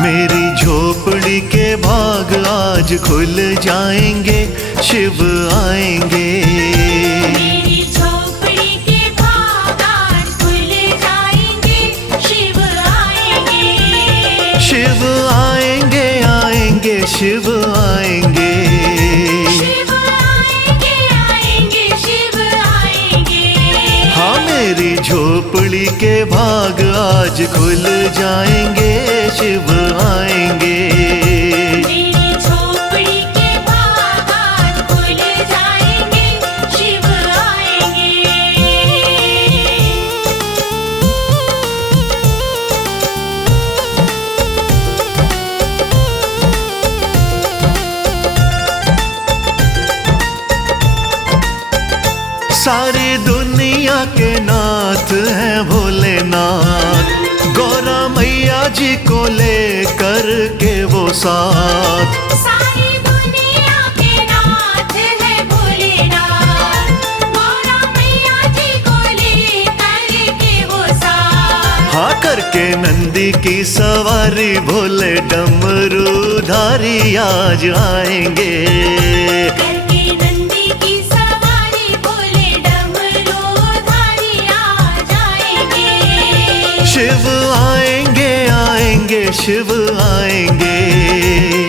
मेरी झोपड़ी के भाग आज खुल जाएंगे, शिव आएंगे। मेरी झोपड़ी के भाग आज खुल जाएंगे, शिव आएंगे। शिव आएंगे, आएंगे, शिव आएंगे। शिव आएंगे, आएंगे, शिव आएंगे। हाँ, मेरी झोपड़ी के भाग आज खुल जाएंगे, शिव आएंगे। मेरी झोपड़ी के भाग आज खुल जाएंगे, शिव आएंगे। सारी दुनिया के नाथ हैं भोलेनाथ, गौरा मैया जी को लेकर के वो साथ। सारी दुनिया के नाथ है भोलेनाथ, गौरा मैया जी को लेकर के वो साथ। हाँ, करके नंदी की सवारी भोले डमरूधारी आज आएंगे। करके नंदी की सवारी भोले डमरूधारी आ जाएंगे। शिव आएंगे, आएंगे, शिव आएंगे।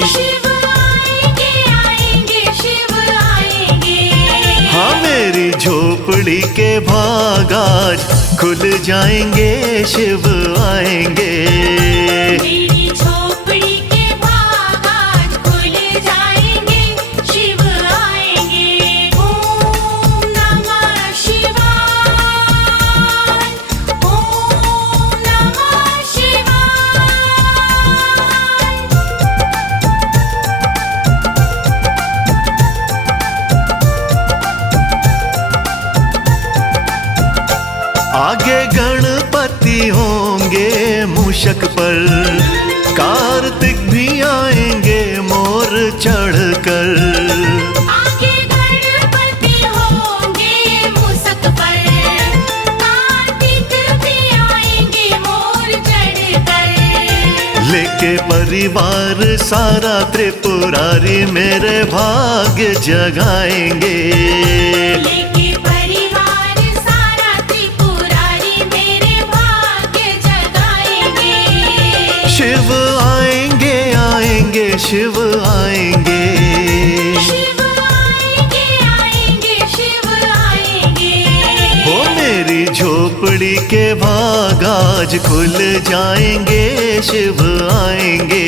शिव आएंगे, आएंगे, शिव आएंगे। हाँ, मेरी झोपड़ी के भाग आज खुल जाएंगे, शिव आएंगे। मेरी झोपड़ी के भाग आज खुल जाएंगे, शिव आएंगे। ओम नमः शिवाय, ओम नमः शिवाय। आगे गणपति होंगे मूषक पर, कार्तिक भी आएंगे मोर चढ़कर। आगे गणपति होंगे मूषक पर, कार्तिक भी आएंगे मोर चढ़कर। लेके परिवार सारा त्रिपुरारी मेरे भाग्य जगाएंगे। लेके परिवार सारा त्रिपुरारी मेरे भाग्य जगाएंगे। शिव आएंगे, आएंगे, शिव आएंगे। शिव आएंगे, आएंगे, शिव आएंगे। हो, मेरी झोपड़ी के भाग आज खुल जाएंगे, शिव आएंगे।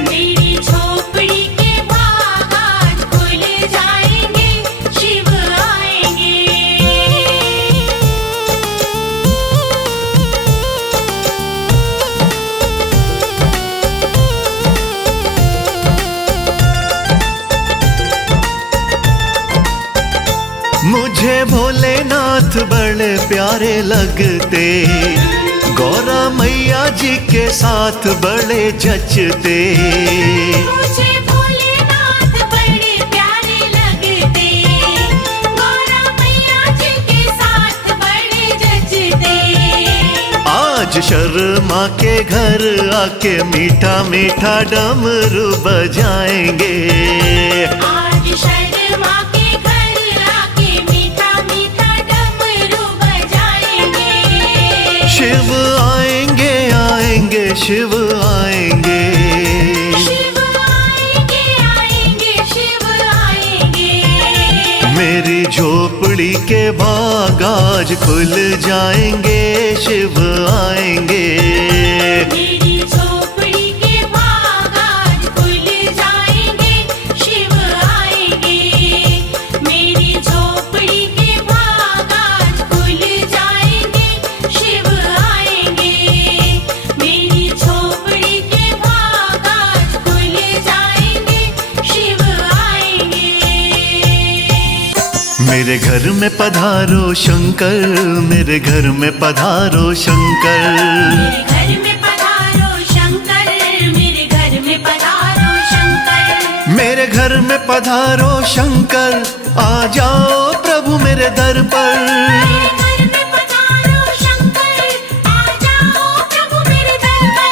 मेरी झोपड़ी के भाग आज खुल जाएंगे, शिव आएंगे। मुझे भोलेनाथ बड़े प्यारे लगते, गौरा मैया जी के साथ बड़े जचते। मुझे भोलेनाथ बड़े प्यारे लगते, गौरा मैया जी के साथ बड़े जचते। आज शर्मा के घर आके मीठा मीठा डमरू बजाएंगे। आज शर्मा के घर आके मीठा मीठा डमरू बजाएंगे। शिव आएंगे, आएंगे, शिव आएंगे। शिव आएंगे, आएंगे, शिव आएंगे। मेरी झोपड़ी के भाग आज खुल जाएंगे, शिव आएंगे। मेरी झोपड़ी के भाग आज खुल जाएंगे, शिव आएंगे। मेरी झोपड़ी के भाग आज खुल जाएंगे, शिव आएंगे। मेरी झोपड़ी के भाग आज खुल जाएंगे, शिव आएंगे। मेरे घर में पधारो शंकर, मेरे घर में पधारो शंकर। मेरे घर में पधारो शंकर, मेरे घर में पधारो शंकर। मेरे घर में पधारो शंकर, आ जाओ प्रभु मेरे दर पर। मेरे घर में पधारो शंकर, आ जाओ प्रभु मेरे दर पर।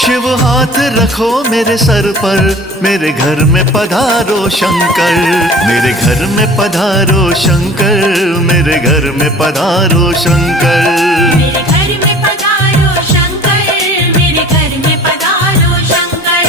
शिव हाथ हाथ रखो मेरे सर पर, मेरे घर में पधारो शंकर, मेरे घर में पधारो शंकर, मेरे घर में पधारो शंकर। मेरे घर में पधारो शंकर, मेरे घर में पधारो शंकर।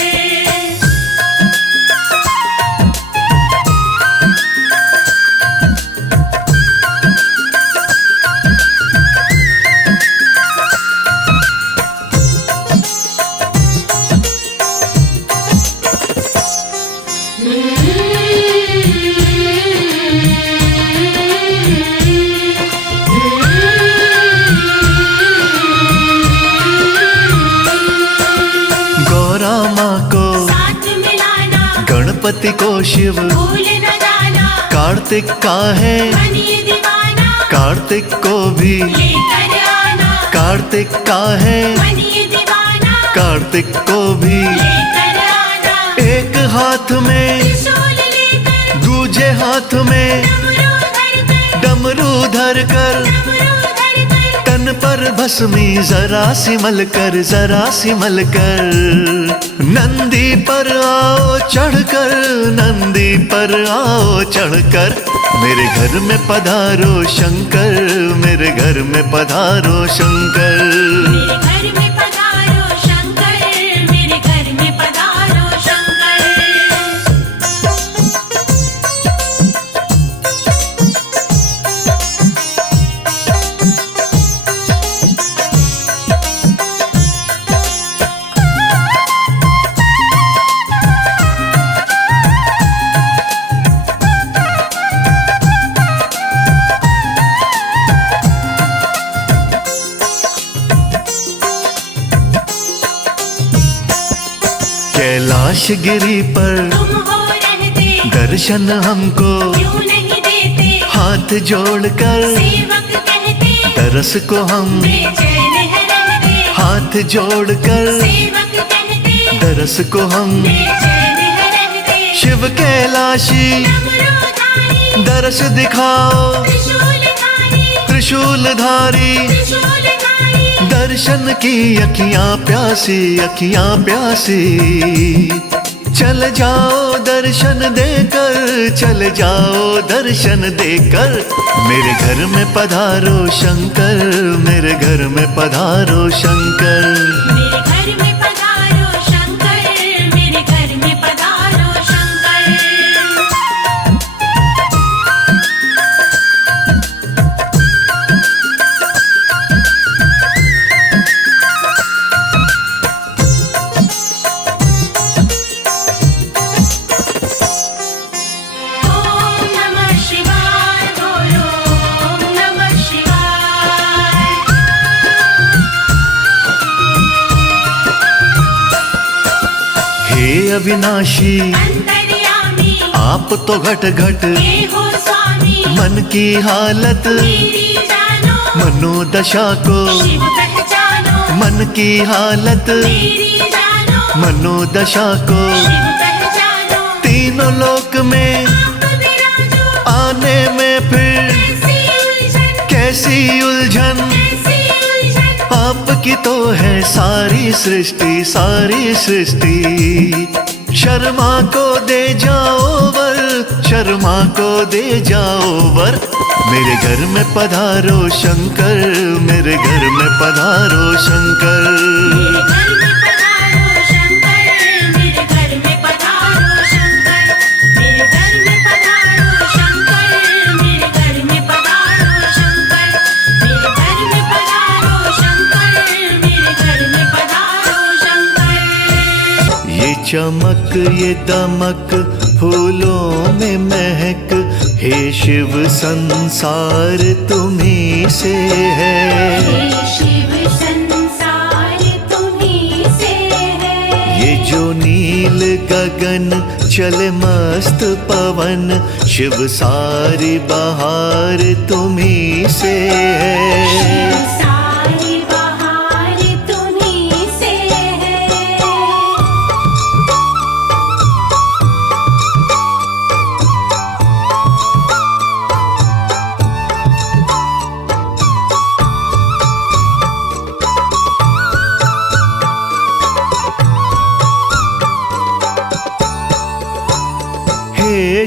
गौरा माँ को साथ मिलाना, गणपति को शिव, भूल न जाना, कार्तिक का है बनिए दीवाना, कार्तिक को भी, लेकर आना, कार्तिक का है बनिए दीवाना, कार्तिक को भी। लेकर आना। एक हाथ में त्रिशूल लेकर, दूजे हाथ में डमरू धर कर, डमरू धर कर, तन पर भस्मी जरा सिमल कर, जरा सिमल कर। नंदी पर आओ चढ़कर, नंदी पर आओ चढ़कर, मेरे घर में पधारो शंकर, मेरे घर में पधारो शंकर। मेरे घर में पधारो शंकर, मेरे घर में पधारो शंकर। कैलाश गिरी पर तुम हो रहते, दर्शन हमको क्यों नहीं देते, हाथ जोड़कर, सेवक कहते, तरस को हम बेचैन है रहते, हाथ जोड़कर, सेवक कहते, तरस को हम। बेचैन है रहते। शिव कैलाशी डमरूधारी, दरस दिखाओ, त्रिशूलधारी, त्रिशूलधारी, त्रिशूलधारी, दर्शन की अखियां प्यासी, अखियां प्यासी। चल जाओ दर्शन देकर, चल जाओ दर्शन देकर, मेरे घर में पधारो शंकर, मेरे घर में पधारो शंकर। मेरे घर में पधारो शंकर, मेरे घर में पधारो शंकर। ओम नमः शिवाय, बोलो ओम नमः शिवाय। हे अविनाशी अंतर्यामी, आप तो घट घट हे हो स्वामी, मन की हालत, मेरी जानो, मनोदशा को शिव पहचानो, मन की हालत, मेरी जानो, मनोदशा को। शिव पहचानो। तीनों लोक में आप विराजो, आने में फिर कैसी उलझन, आपकी तो है सारी सृष्टि, सारी सृष्टि। शर्मा को दे जाओ वर, शर्मा को दे जाओ वर, मेरे घर में पधारो शंकर, मेरे घर में पधारो शंकर। मेरे घर में पधारो शंकर, मेरे घर में पधारो शंकर, मेरे घर में पधारो शंकर, मेरे घर में पधारो शंकर, मेरे घर में पधारो शंकर, मेरे घर में पधारो शंकर। ये चमक ये दमक फूलों में महक, हे शिव संसार तुम्ही से है। हे शिव संसार तुम्ही से है। ये जो नील गगन चले मस्त पवन, शिव सारी बहार तुम्ही से है। सारी बहार तुम्ही से है।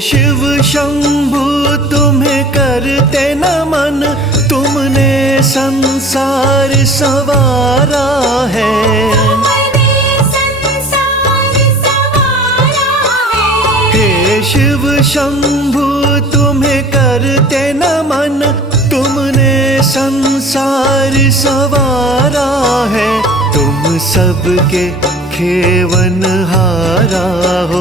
शिव शंभु तुम्हें करते नमन, तुमने संसार संवारा है। तुमने संसार संवारा है। हे शिव शंभु तुम्हें करते नमन, तुमने संसार संवारा है। तुम सबके खेवनहारा हो,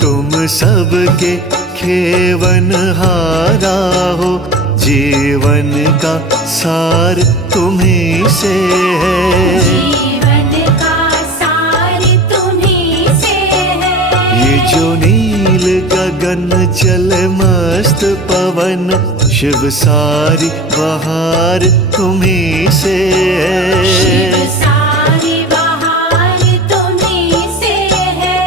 तुम सबके खेवनहारा हो। जीवन का सार तुम्हीं से है, जीवन का सार तुम्हीं से है। ये जो नील गगन जल मस्त पवन, शिव सारी बहार तुम्हीं से शिव है। सारी बहार तुम्हीं से है।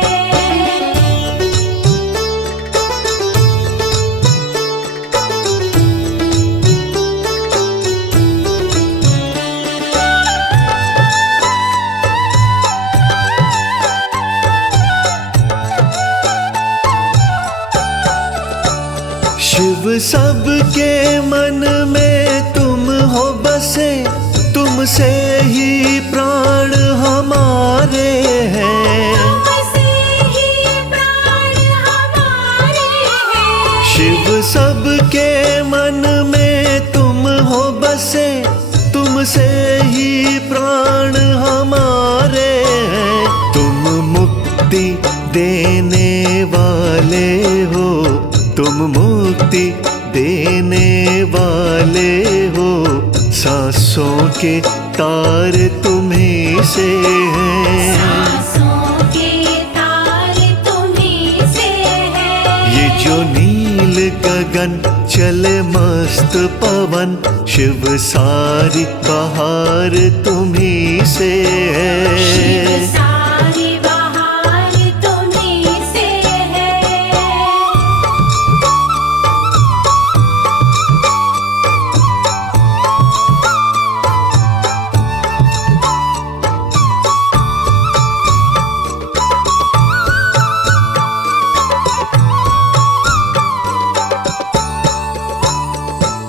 शिव सबके मन में तुम हो बसे, तुमसे ही प्राण हमारे हैं। तुमसे ही प्राण हमारे हैं। शिव सबके मन में तुम हो बसे, तुमसे ही प्राण हमारे हैं। तुम मुक्ति देने वाले हो, तुम मुक्ति देने वाले हो। सांसों के तार तुम्हीं से हैं, सांसों के तार तुम्हीं से है। ये जो नील गगन चले मस्त पवन, शिव सारी बहार तुम्हीं से शिव है। सारी बहार तुम्हीं से है।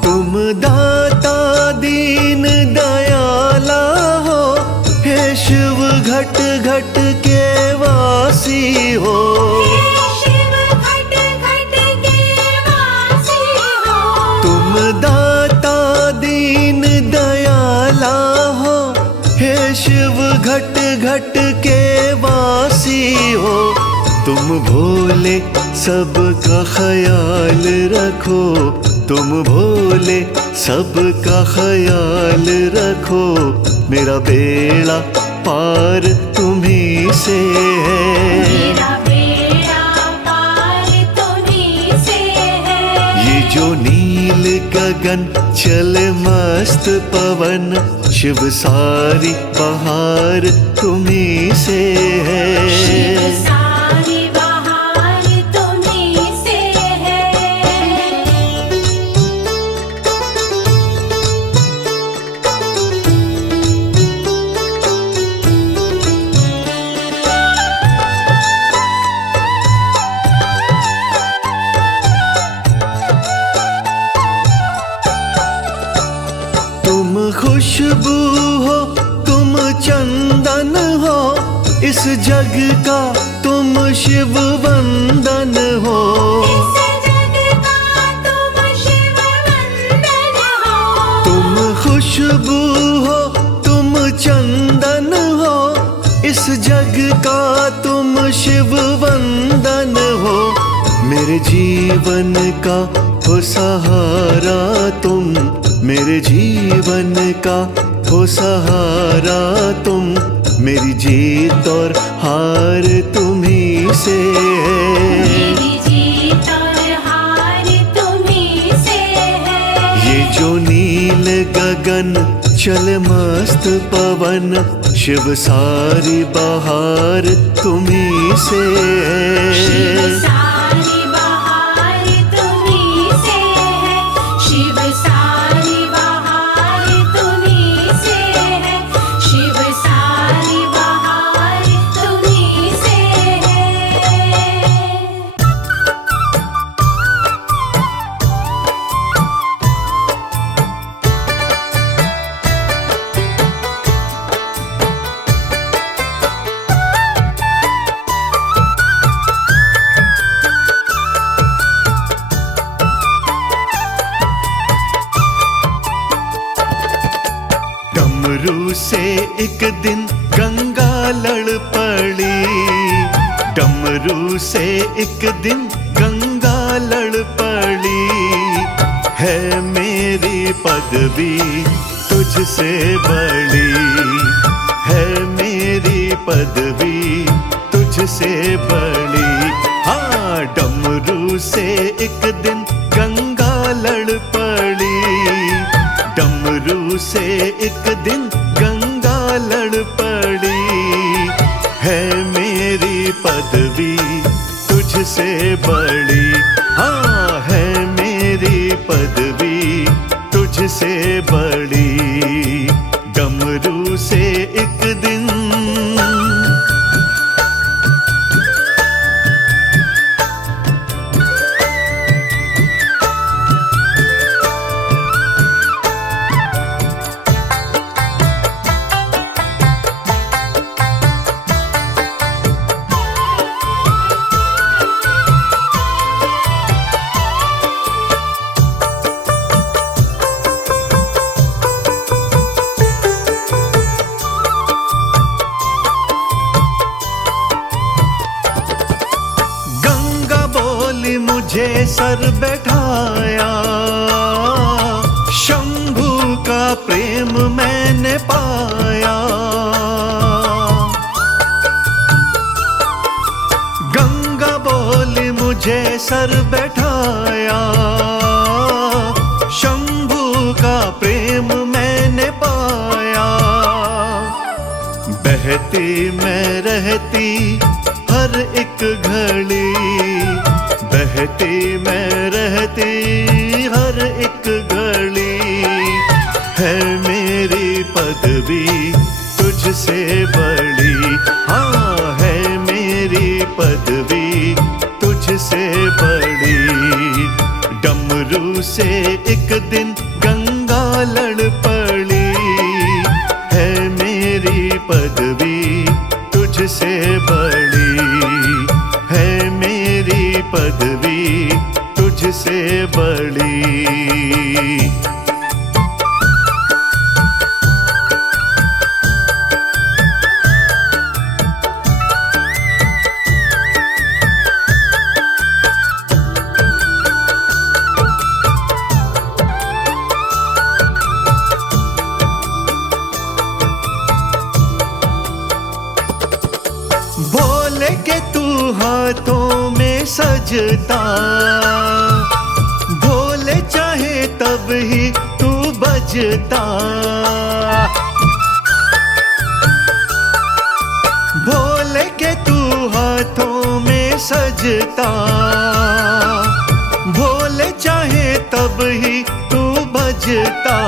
तुम दाता दीन दयाला हो, हे शिव घट घट के वासी हो। शिव घट घट के वासी हो। तुम दाता दीन दयाला हो, हे शिव घट घट के वासी हो। तुम भोले सबका ख्याल रखो, तुम भोले सबका ख्याल रखो। मेरा बेड़ा पार तुम्हीं से है, मेरा बेड़ा पार तुम्हीं से है। ये जो नील गगन चले मस्त पवन, शिव सारी बहार तुम्हीं से शिव है। सारी बहार तुम्हीं से है। तुम खुशबू हो, तुम चंदन हो, इस जग का तुम शिव वंदन हो। इस जग का तुम शिव वंदन हो। तुम खुशबू हो, तुम चंदन हो, इस जग का तुम शिव वंदन हो। मेरे जीवन का हो सहारा तुम, मेरे जीवन का हो सहारा तुम। मेरी जीत और हार तुम्हीं से है, मेरी जीत और हार तुम्हीं से है। ये जो नील गगन चल मस्त पवन, शिव सारी बहार तुम्हीं से शिव है। सारी बहार तुम्हीं से है। शिव सारी बहार तुम्हीं से है। शिव सारी बहार तुम्हीं से है। से एक दिन गंगा लड़ पड़ी, डमरू से एक दिन गंगा लड़ पड़ी। है मेरी पदवी तुझसे बड़ी, है मेरी पदवी तुझसे बड़ी। हाँ, डमरू से एक दिन गंगा लड़ पड़ी, डमरू से एक दिन गंगा लड़ पड़ी। है मेरी पदवी तुझसे बड़ी, हाँ है मेरी पदवी तुझसे बड़ी। डमरू से एक दिन मुझे सर बैठाया, शंभू का प्रेम मैंने पाया। गंगा बोली मुझे सर बैठाया, शंभू का प्रेम मैंने पाया। बहती मैं रहती हर एक घड़ी, बहती मैं रहती हर एक घड़ी। है मेरी पदवी तुझसे बड़ी, हाँ है मेरी पदवी तुझसे बड़ी। डमरू से एक दिन गंगा लड़ पड़ी, है मेरी पदवी तुझसे बड़ी, है मेरी पदवी तुझसे बड़ी। बोले के तू हाथों में सजता, भोले चाहे तब ही तू बजता। भोले के तू हाथों में सजता, भोले चाहे तब ही तू बजता।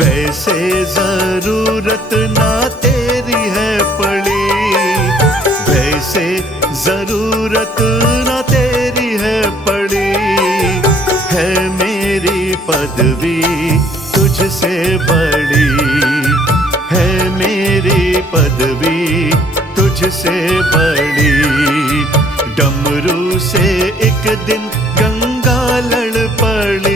वैसे जरूरत ना तेरी है पड़ी, वैसे जरूरत ना तेरी है पड़ी। है मेरी पदवी तुझसे बड़ी, है मेरी पदवी तुझसे बड़ी। डमरू से एक दिन गंगा लड़ पड़ी।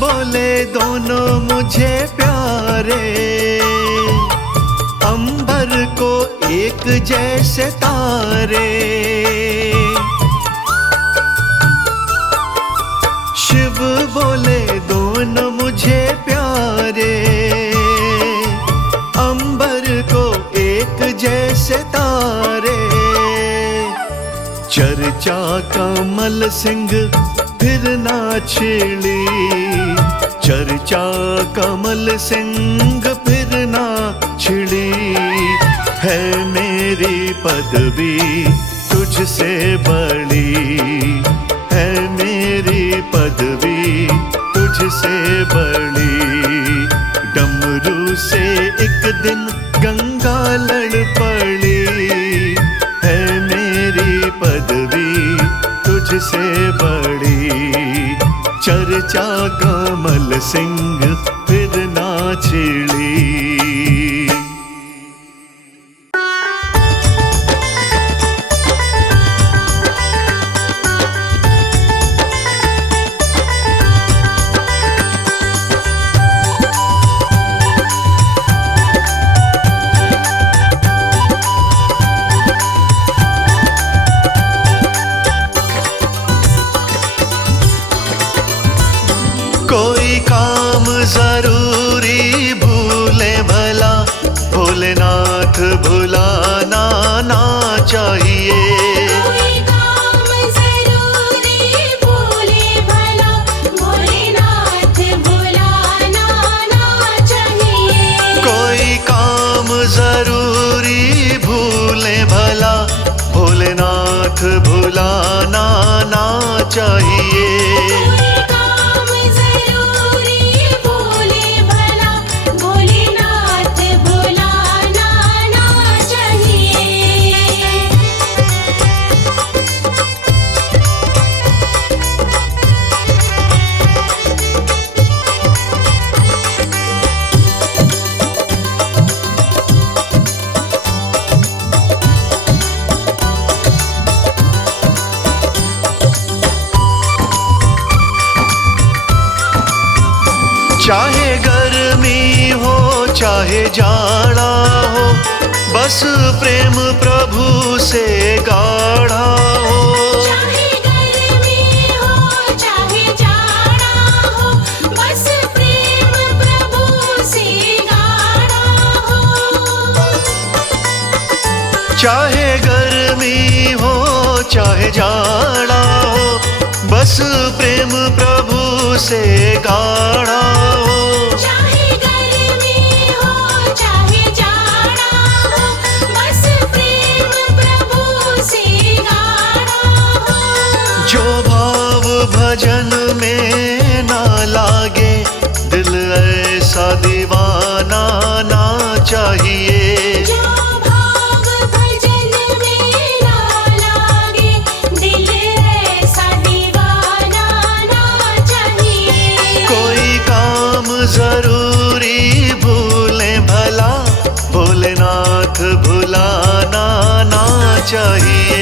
बोले दोनों मुझे प्यारे, अंबर को एक जैसे तारे। शिव बोले दोनों मुझे प्यारे, अंबर को एक जैसे तारे। चर्चा कमल सिंह फिर ना छिड़ी, चर्चा कमल सिंह फिर ना छिड़ी। है मेरी पदवी तुझसे बड़ी, है मेरी पदवी तुझसे बड़ी। डमरू से एक दिन गंगा लड़ पड़ी, है मेरी पदवी तुझसे बड़ी। चर्चा कमल सिंह फिर ना छिड़ी। कोई काम जरूरी भूले भला, भोलेनाथ भुलाना ना चाहिए। कोई काम जरूरी भूले भला, भोलेनाथ भुलाना ना चाहिए। कोई काम जरूरी भूले भला, भोलेनाथ भुलाना ना चाहिए। चाहे गर्मी हो चाहे जाड़ा हो, बस प्रेम प्रभु से गाढ़ा हो। चाहे गर्मी हो चाहे जाड़ा हो, बस प्रेम प्रभु से गाढ़ा हो। चाहे गर्मी हो चाहे जाड़ा हो, बस प्रेम प्रभु से गाढ़ा हो। चाहे गर्मी हो चाहे जाड़ा हो, बस प्रेम प्रभु से गाढ़ा हो। जो भाव भजन में ना लागे, दिल ऐसा दीवाना ना चाहिए। जो भाव भजन में ना लागे, दिल ऐसा दीवाना ना चाहिए। कोई काम जरूरी भूले भला, भोलेनाथ भुलाना ना चाहिए।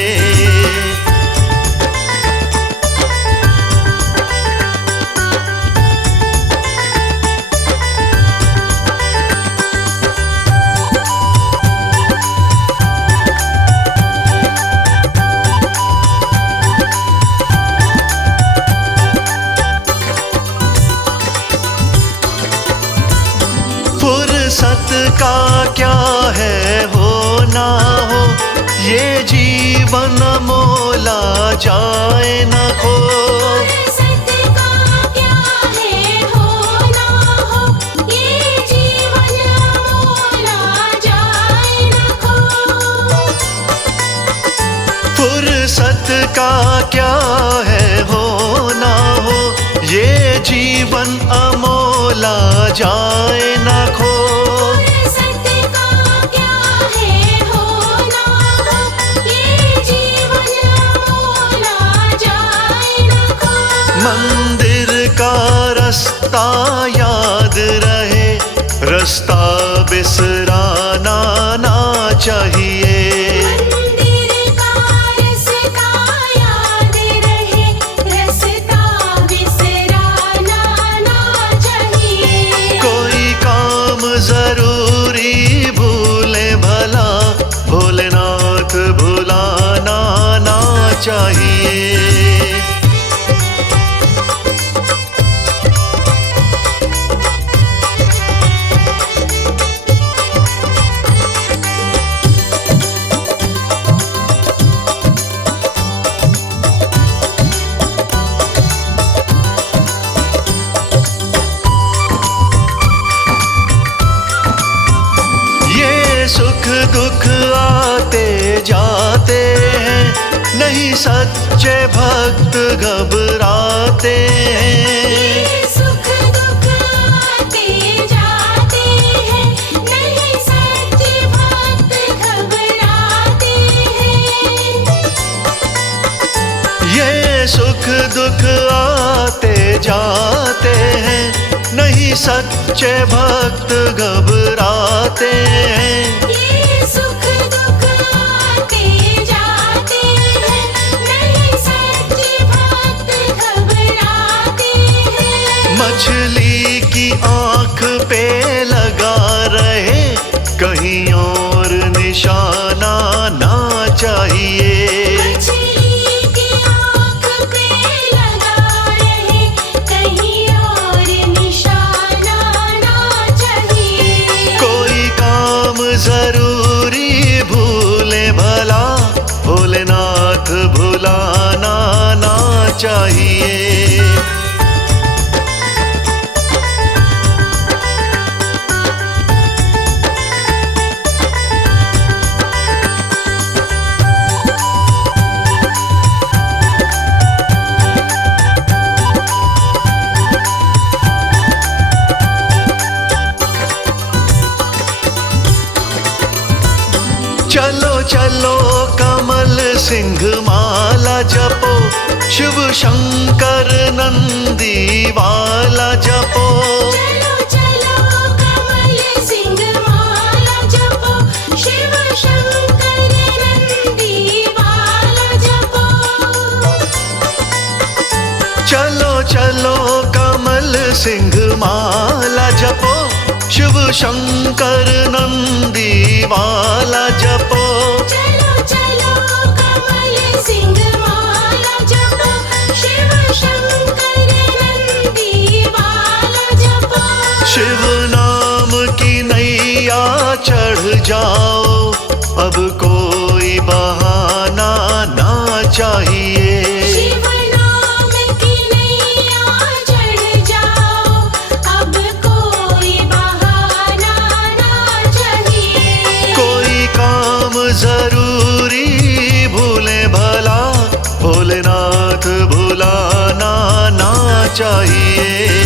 फुर्सत का क्या है हो ना हो, ये जीवन मोला जाए न खो। फुर्सत का क्या है हो ना हो, ये जीवन मोला जाए न खो। फुर्सत का क्या है हो ना हो, ये जीवन अमोला जाए न खो। फुर्सत का क्या है हो ना हो, ये जीवन मोला जाए न खो। मंदिर का रास्ता याद रहे, रास्ता बिसराना ना चाहिए। मंदिर का रास्ता याद रहे, रास्ता बिसराना ना चाहिए। कोई काम जरूरी भूले भला, भोलेनाथ भुलाना ना चाहिए। सुख दुख आते जाते हैं, नहीं सच्चे भक्त घबराते हैं। सुख दुख आते जाते हैं, नहीं सच्चे भक्त घबराते हैं। ये सुख दुख आते जाते हैं, नहीं सच्चे भक्त घबराते हैं। ये सुख दुख आते जाते हैं, नहीं सच्चे भक्त घबराते हैं। मछली की आंख पे लगा रहे, कहीं और निशाना ना चाहिए। मछली की आँख पे लगा रहे, कहीं और निशाना ना चाहिए। कोई काम जरूरी भूले भला, भोलेनाथ भुलाना ना चाहिए। चलो चलो कमल सिंह माला जपो, शिव शंकर नंदी वाला जपो। चलो चलो कमल सिंह माला जपो, शिव शंकर नंदी वाला जपो। चलो चलो कमल सिंह माला जपो, शिव शंकर नंदी वाला जपो। चलो चलो कमल सिंह माला जपो, शिव शंकर नंदी वाला जपो। शिव नाम की नैया चढ़ जाओ, अब कोई बहाना ना चाहिए। शिव नाम की नैया चढ़ जाओ, अब कोई बहाना ना चाहिए। कोई काम जरूरी भूले भला, भोलेनाथ भुलाना ना चाहिए।